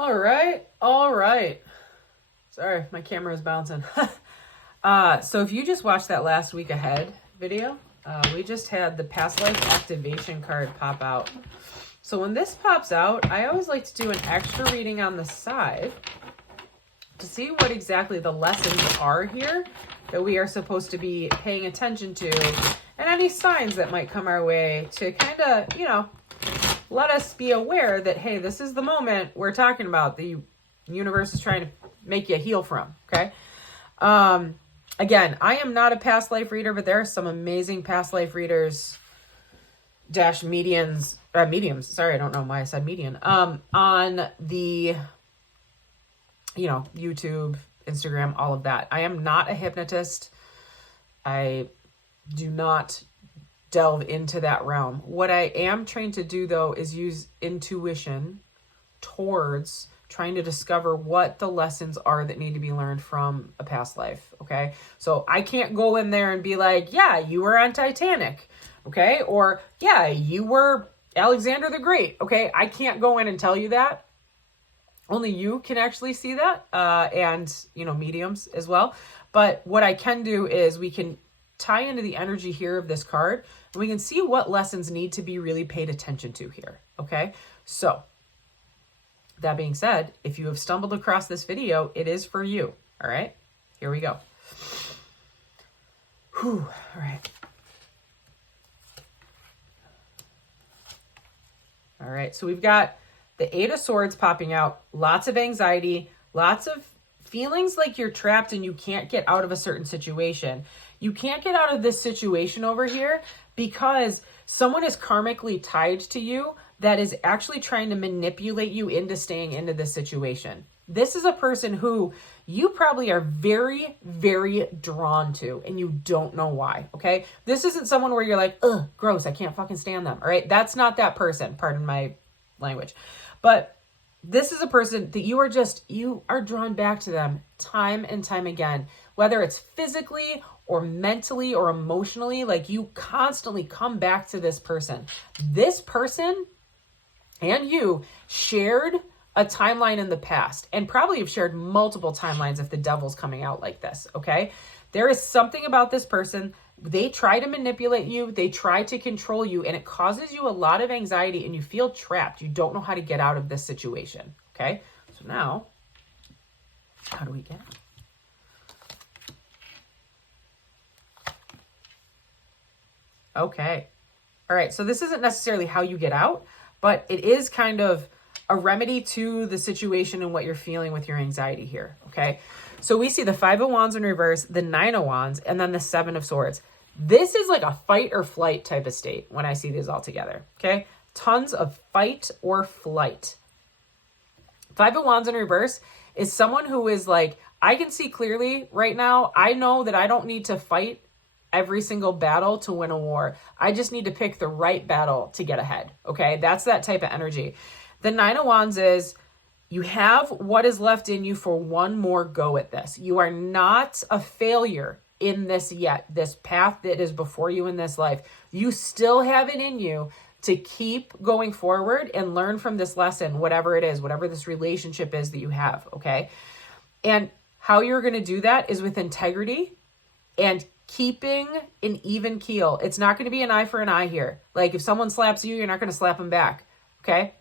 All right. Sorry, my camera is bouncing. So if you just watched that last week ahead video, we just had the past life activation card pop out. So when this pops out, I always like to do an extra reading on the side to see what exactly the lessons are here that we are supposed to be paying attention to, and any signs that might come our way to kind of, let us be aware that, hey, this is the moment we're talking about. The universe is trying to make you heal from, okay? Again, I am not a past life reader, but there are some amazing past life readers mediums. Sorry, I don't know why I said median. On the, YouTube, Instagram, all of that. I am not a hypnotist. I do not delve into that realm. What I am trained to do, though, is use intuition towards trying to discover what the lessons are that need to be learned from a past life, okay? So I can't go in there and be like, yeah, you were on Titanic, okay? Or, yeah, you were Alexander the Great, okay? I can't go in and tell you that. Only you can actually see that, and, mediums as well. But what I can do is we can tie into the energy here of this card, and we can see what lessons need to be really paid attention to here, okay? So, that being said, if you have stumbled across this video, it is for you, all right? Here we go. Whew, all right. All right, so we've got the Eight of Swords popping out, lots of anxiety, lots of feelings like you're trapped and you can't get out of a certain situation. You can't get out of this situation over here because someone is karmically tied to you that is actually trying to manipulate you into staying into this situation. This is a person who you probably are very, very drawn to and you don't know why, okay? This isn't someone where you're like, ugh, gross, I can't fucking stand them, all right? That's not that person, pardon my language. But this is a person that you are drawn back to them time and time again, whether it's physically or mentally or emotionally, like you constantly come back to this person. This person and you shared a timeline in the past, and probably have shared multiple timelines if the devil's coming out like this, okay? There is something about this person. They try to manipulate you. They try to control you, and it causes you a lot of anxiety, and you feel trapped. You don't know how to get out of this situation, okay? So now, how do we get out? Okay. All right, so this isn't necessarily how you get out, but it is kind of a remedy to the situation and what you're feeling with your anxiety here, okay? So we see the Five of Wands in reverse, the Nine of Wands, and then the Seven of Swords. This is like a fight or flight type of state when I see these all together, okay? Tons of fight or flight. Five of Wands in reverse is someone who is like, I can see clearly right now. I know that I don't need to fight every single battle to win a war. I just need to pick the right battle to get ahead, okay? That's that type of energy. The Nine of Wands is you have what is left in you for one more go at this. You are not a failure in this yet, this path that is before you in this life. You still have it in you to keep going forward and learn from this lesson, whatever it is, whatever this relationship is that you have, okay? And how you're going to do that is with integrity and keeping an even keel. It's not going to be an eye for an eye here. Like if someone slaps you, you're not going to slap them back, okay?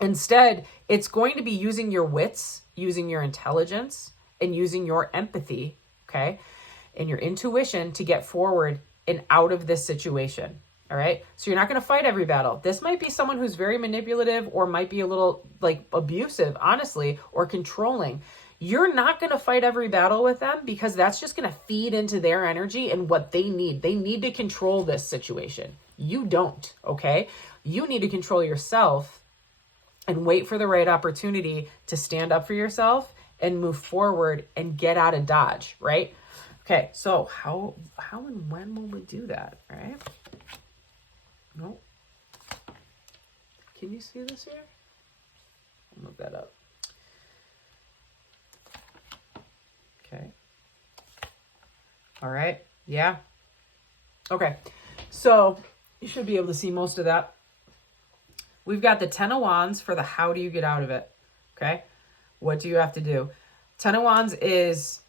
Instead, it's going to be using your wits, using your intelligence, and using your empathy, okay, and your intuition to get forward and out of this situation, all right? So you're not going to fight every battle. This might be someone who's very manipulative or might be a little, like, abusive, honestly, or controlling. You're not going to fight every battle with them because that's just going to feed into their energy and what they need. They need to control this situation. You don't, okay? You need to control yourself and wait for the right opportunity to stand up for yourself and move forward and get out of Dodge, right? Okay, so how and when will we do that, right? Nope. Can you see this here? I'll move that up. Okay. All right, yeah. Okay, so you should be able to see most of that. We've got the Ten of Wands for the how do you get out of it, Okay. What do you have to do? 10 of Wands is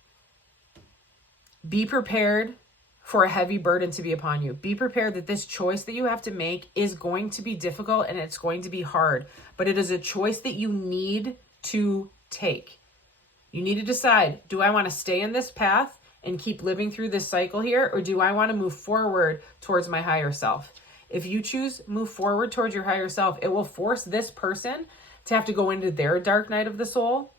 be prepared for a heavy burden to be upon you. Be prepared that this choice that you have to make is going to be difficult and it's going to be hard, but it is a choice that you need to take. You need to decide, do I want to stay in this path and keep living through this cycle here, or do I want to move forward towards my higher self? If you choose move forward towards your higher self, it will force this person to have to go into their dark night of the soul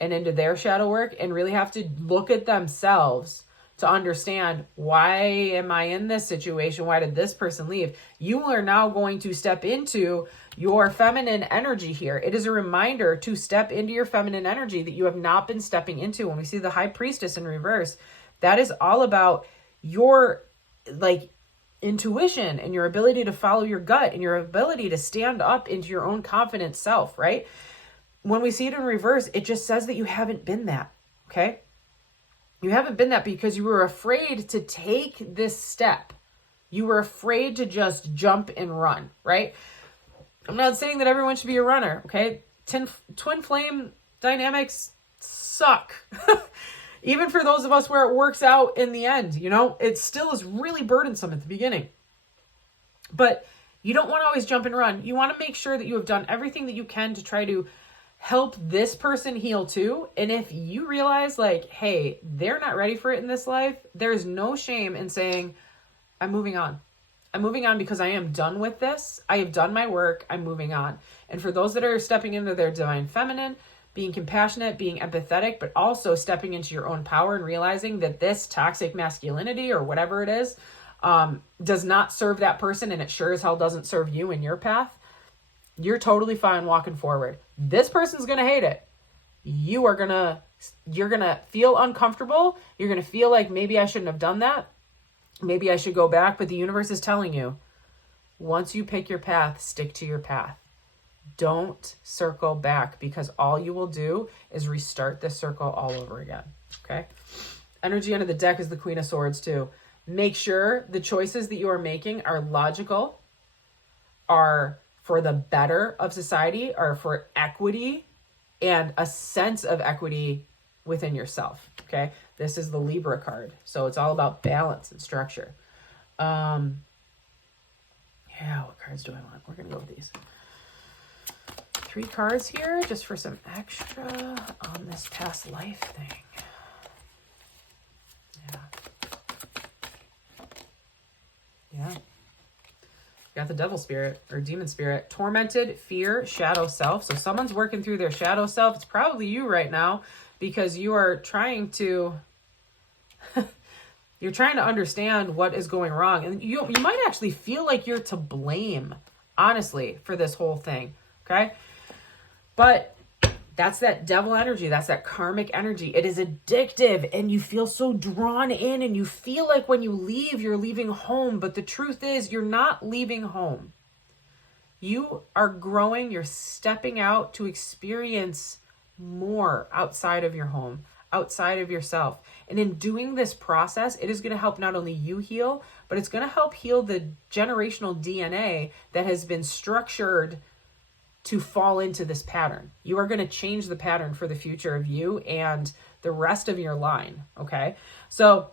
and into their shadow work and really have to look at themselves to understand, why am I in this situation? Why did this person leave? You are now going to step into your feminine energy here. It is a reminder to step into your feminine energy that you have not been stepping into. When we see the High Priestess in reverse, that is all about your intuition and your ability to follow your gut and your ability to stand up into your own confident self, right? When we see it in reverse, it just says that you haven't been that, okay? You haven't been that because you were afraid to take this step. You were afraid to just jump and run, right? I'm not saying that everyone should be a runner, okay? Twin flame dynamics suck. Even for those of us where it works out in the end, it still is really burdensome at the beginning. But you don't want to always jump and run. You want to make sure that you have done everything that you can to try to help this person heal too. And if you realize hey, they're not ready for it in this life, there's no shame in saying, I'm moving on. I'm moving on because I am done with this. I have done my work. I'm moving on. And for those that are stepping into their divine feminine, being compassionate, being empathetic, but also stepping into your own power and realizing that this toxic masculinity or whatever it is, does not serve that person, and it sure as hell doesn't serve you in your path, you're totally fine walking forward. This person's going to hate it. You're going to feel uncomfortable. You're going to feel like maybe I shouldn't have done that. Maybe I should go back, but the universe is telling you, once you pick your path, stick to your path. Don't circle back, because all you will do is restart this circle all over again. Okay. Energy under the deck is the Queen of Swords too. Make sure the choices that you are making are logical, are for the better of society, are for equity and a sense of equity within yourself. Okay. This is the Libra card. So it's all about balance and structure. Yeah. What cards do I want? We're going to go with these. 3 cards here just for some extra on this past life thing. Yeah. Got the devil spirit or demon spirit, tormented, fear, shadow self. So someone's working through their shadow self. It's probably you right now, because you are trying to, you're trying to understand what is going wrong. And you might actually feel like you're to blame, honestly, for this whole thing. Okay. But that's that devil energy. That's that karmic energy. It is addictive, and you feel so drawn in, and you feel like when you leave, you're leaving home. But the truth is, you're not leaving home. You are growing. You're stepping out to experience more outside of your home, outside of yourself. And in doing this process, it is going to help not only you heal, but it's going to help heal the generational DNA that has been structured to fall into this pattern. You are going to change the pattern for the future of you and the rest of your line. Okay. So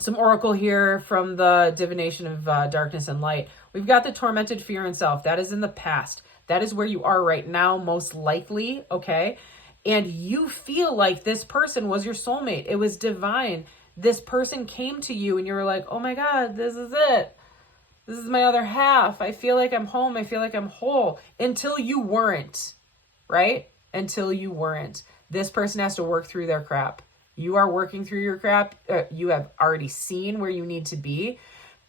some oracle here from the divination of darkness and light. We've got the tormented fear and self. That is in the past. That is where you are right now, most likely. Okay. And you feel like this person was your soulmate. It was divine. This person came to you and you were like, oh my God, this is it. This is my other half. I feel like I'm home. I feel like I'm whole. Until you weren't, right? Until you weren't. This person has to work through their crap. You are working through your crap. You have already seen where you need to be.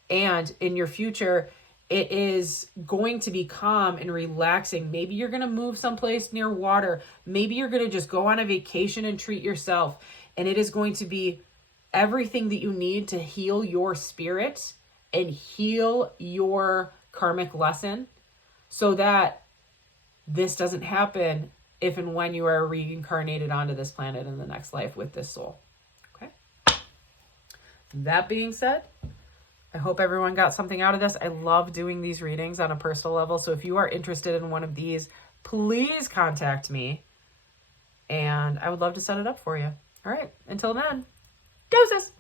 And in your future, it is going to be calm and relaxing. Maybe you're going to move someplace near water. Maybe you're going to just go on a vacation and treat yourself. And it is going to be everything that you need to heal your spirit and heal your karmic lesson, so that this doesn't happen if and when you are reincarnated onto this planet in the next life with this soul. Okay. That being said, I hope everyone got something out of this. I love doing these readings on a personal level. So if you are interested in one of these, please contact me. and I would love to set it up for you. All right, until then, doses.